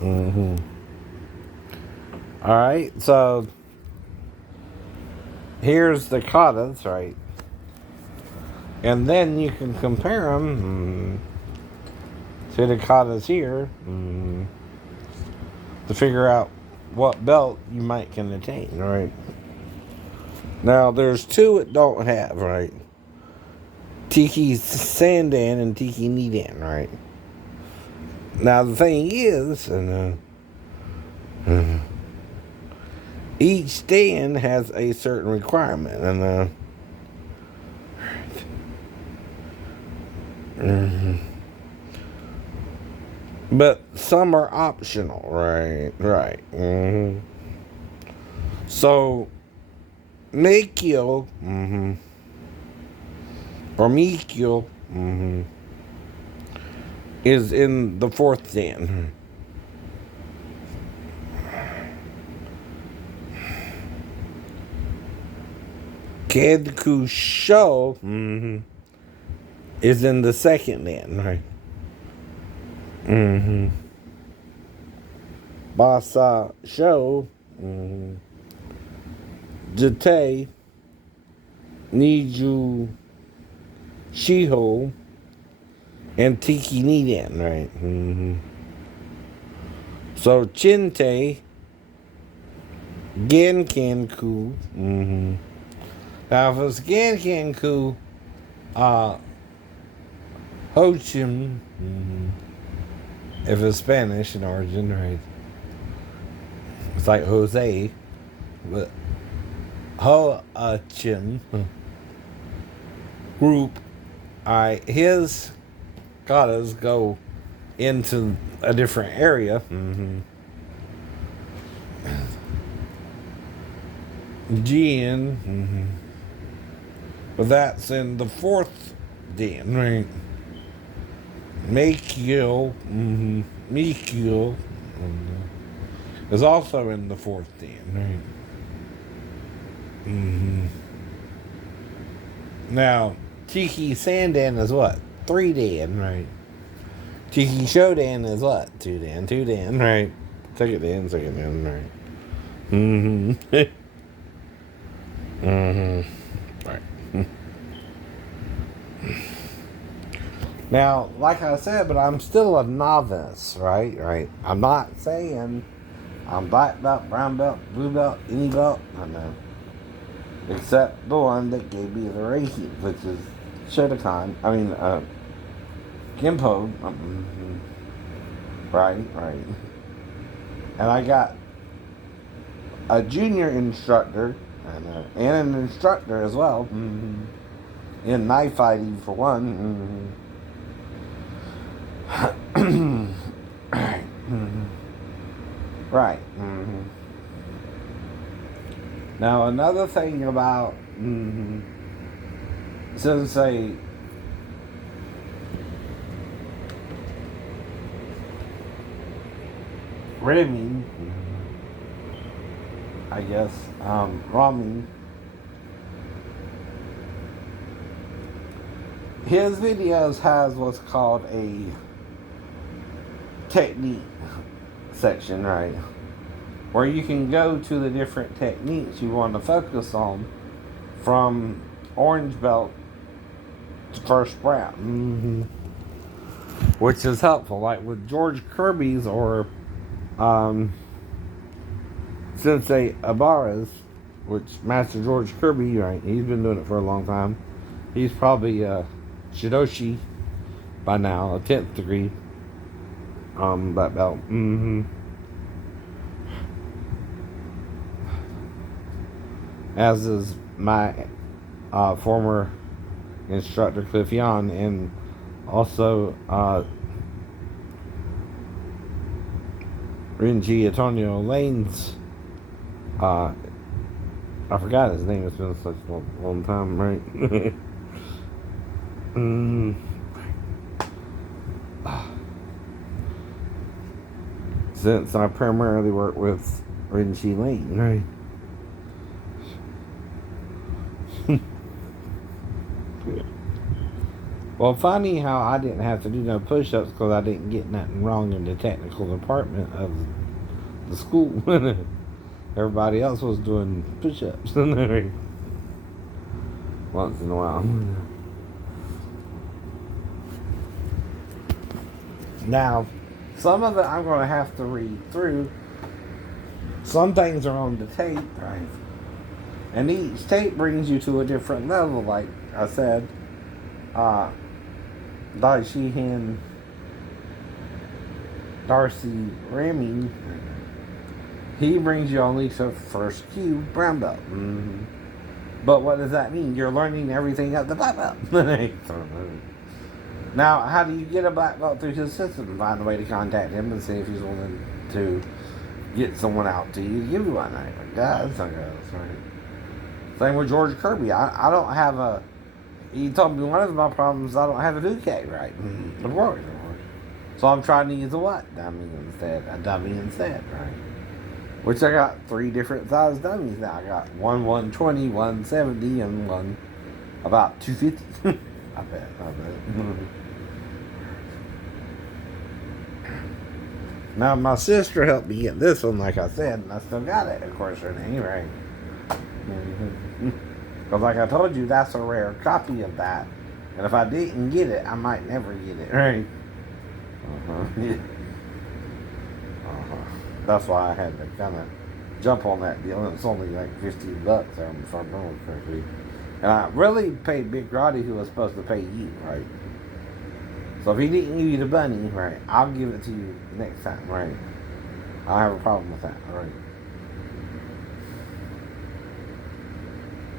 Mm-hmm. All right, so here's the katas, right? And then you can compare them to the katas here to figure out what belt you might can attain, right? Now, there's two it don't have, right? Tiki Sandan and Tiki Nidan, right? Now, the thing is, each stand has a certain requirement, but some are optional, right? Right. So, Mikio, or Mikio, is in the fourth stand. Kedku Show is in the second stand, right? Basa Show, Jate, Niju Shiho, and Tiki Nidan, right? So Chinte, Genkanku. Now, if it's Genkanku, Hochim, if it's Spanish in origin, right? It's like Jose, but Hoachim group, his katas go into a different area. Jian, but that's in the fourth den, right? Mikyo, Mikyo is also in the fourth den, right? Now, Tiki Sandan is what? 3 den, right? Tiki Shodan is what? 2 den, right? Second den, right? Right. Now, like I said, but I'm still a novice, right? Right. I'm not saying I'm black belt, brown belt, blue belt, any belt. I know. Except the one that gave me the Reiki, which is Shotokan. Gimpo. Right. And I got a junior instructor and an instructor as well. In knife fighting, for one. Right. Now, another thing about Sensei Remy, I guess, Rami, his videos has what's called a technique section, right? Where you can go to the different techniques you want to focus on from orange belt to first brown. Which is helpful. Like with George Kirby's or Sensei Ibarra's, which Master George Kirby, right? He's been doing it for a long time. He's probably Shidoshi by now, a 10th degree black belt. As is my former instructor Cliff Yon, and also Renji Antonio Lane's. I forgot his name. It's been such a long time, right? Since I primarily work with Renji Lane, right? Well, funny how I didn't have to do no push-ups because I didn't get nothing wrong in the technical department of the school. Everybody else was doing push-ups once in a while. Now, some of it I'm going to have to read through. Some things are on the tape, right? And each tape brings you to a different level. Like I said, Dai Sheehan, Darcy Remy, he brings you only to first cue brown belt. Mm-hmm. But what does that mean? You're learning everything at the black belt. Now, how do you get a black belt through his system? Find a way to contact him and see if he's willing to get someone out to you, give you one. Like, that's not good. Right. Same with George Kirby. I don't have a. He told me one of my problems is I don't have a bouquet, right? Of course. So I'm trying to use a what? Dummy instead. A dummy instead, right? Which I got 3 different size dummies now. I got one 120, 170, and one about 250. I bet. Now, my sister helped me get this one, like I said, and I still got it, of course, her name, right? Because, like I told you, that's a rare copy of that. And if I didn't get it, I might never get it, right? Yeah. That's why I had to kind of jump on that deal. And it's only like $15 if I remember correctly. And I really paid Big Roddy, who was supposed to pay you, right? So if he didn't give you the bunny, right, I'll give it to you next time, right? I don't have a problem with that, right?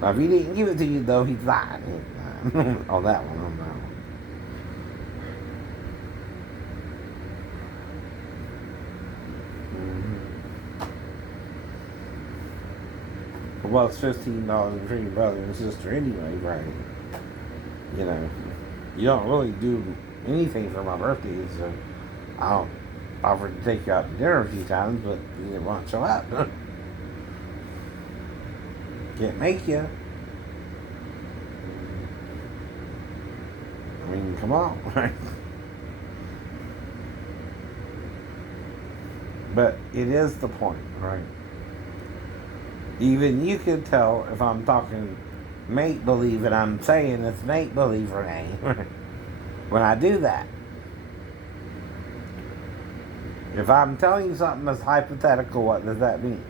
Now if he didn't give it to you, though, he's lying. Oh, that one, on that one. Well, it's $15 for your brother and sister anyway, right? You know, you don't really do anything for my birthday, so I'll offer to take you out to dinner a few times, but you didn't want to show up. Can't make you. I mean, come on, right? But it is the point, right? Even you can tell if I'm talking make-believe and I'm saying it's make-believe, Renee, when I do that. If I'm telling you something that's hypothetical, what does that mean?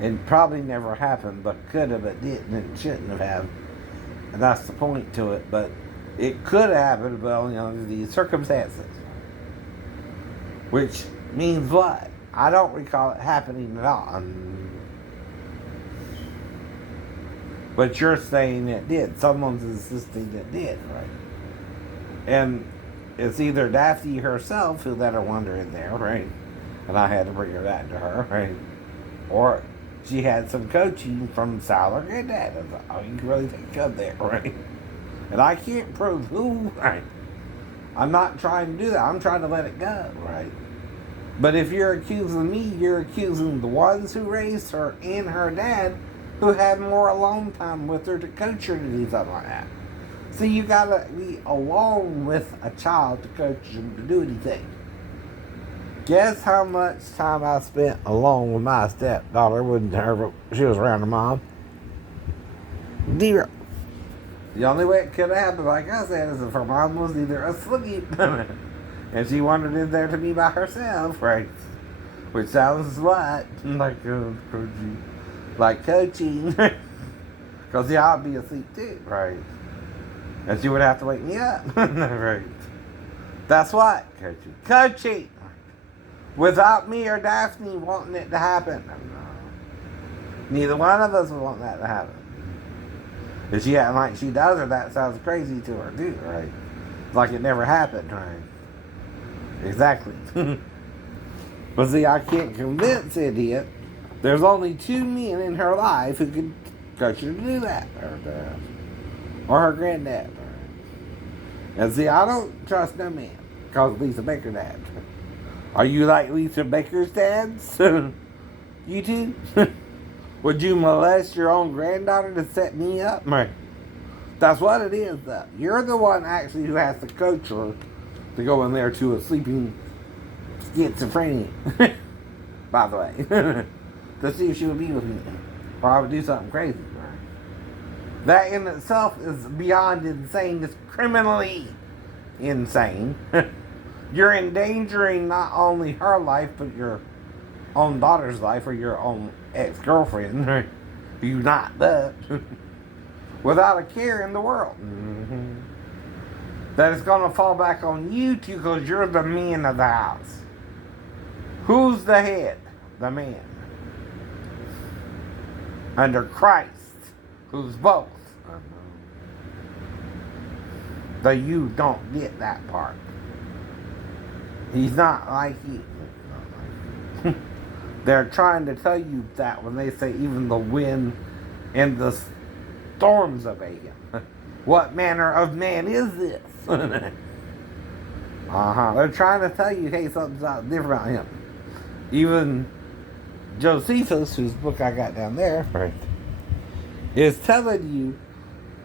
It probably never happened, but could have, but didn't, and shouldn't have. And that's the point to it, but it could have happened, but only under these circumstances. Which means what? I don't recall it happening at all. But you're saying it did. Someone's insisting it did, right? And it's either Daphne herself who let her wander in there, right? And I had to bring her back to her, right? Or she had some coaching from Sal or Granddad. That's all you can really think of there, right? And I can't prove who, right? I'm not trying to do that. I'm trying to let it go, right? But if you're accusing me, you're accusing the ones who raised her and her dad, who had more alone time with her to coach her to do something like that. See, you gotta be alone with a child to coach them to do anything. Guess how much time I spent alone with my stepdaughter when she was around her mom? 0. The only way it could have happened, like I said, is if her mom was either asleep and she wandered in there to be by herself, right? Which sounds what? Like coaching. Because I'd be asleep too, right? And she would have to wake me up. Right. That's what? Coaching. Coaching! Without me or Daphne wanting it to happen. Neither one of us would want that to happen. If she acting like she does, or that sounds crazy to her too, right? Like it never happened, right? Exactly. But see, I can't convince idiot. There's only 2 men in her life who could coach her to do that. Or her granddad. And see, I don't trust no man. Because Lisa Baker's dad. Are you like Lisa Baker's dads? You too? Would you molest your own granddaughter to set me up? Right. That's what it is, though. You're the one actually who has to coach her to go in there to a sleeping schizophrenia, by the way, to see if she would be with me, or I would do something crazy. That in itself is beyond insane. It's criminally insane. You're endangering not only her life, but your own daughter's life or your own ex-girlfriend. You not that. Without a care in the world. Mm-hmm. That it's going to fall back on you two because you're the man of the house. Who's the head? The man. Under Christ, who's both. But you don't get that part. He's not like you. They're trying to tell you that when they say even the wind and the storms obey him. What manner of man is this? They're trying to tell you, hey, something's different about him. Even Josephus, whose book I got down there, right, is telling you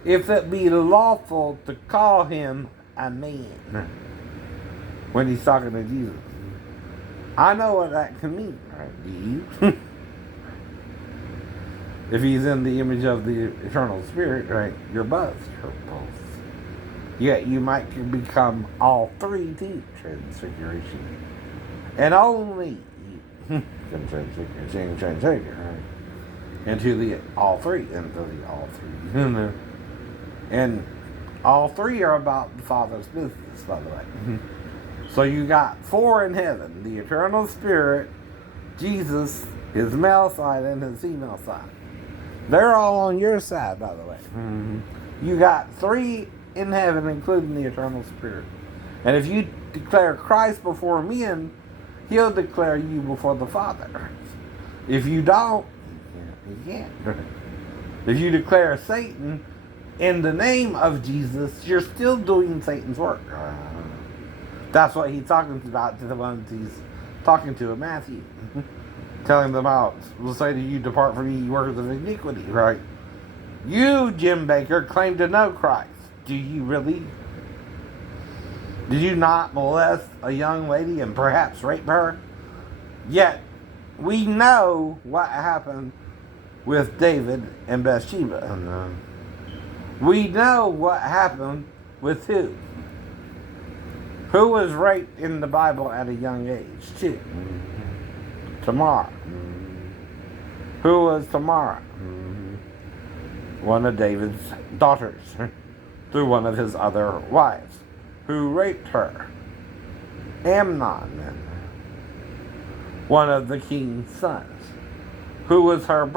if it be lawful to call him a man when he's talking to Jesus. I know what that can mean, right? Do you? If he's in the image of the eternal spirit, right? You're both. You're both. Yet you might become all three too. Transfiguration. And only you can transfigure, right? Into the all three. Into the all three. And all three are about the Father's business, by the way. So you got four in heaven. The eternal spirit, Jesus, his male side, and his female side. They're all on your side, by the way. You got three in heaven, including the eternal spirit. And if you declare Christ before men, he'll declare you before the Father. If you don't, you can't. If you declare Satan in the name of Jesus, you're still doing Satan's work. That's what he's talking about to the ones he's talking to in Matthew. Telling them out, will say to you, depart from me, you workers of iniquity, right? You, Jim Baker, claim to know Christ. Do you really? Did you not molest a young lady and perhaps rape her? Yet, we know what happened with David and Bathsheba. We know what happened with who? Who was raped in the Bible at a young age, too? Tamar. Who was Tamar? One of David's daughters, through one of his other wives. Who raped her? Amnon, one of the king's sons. Who was her brother?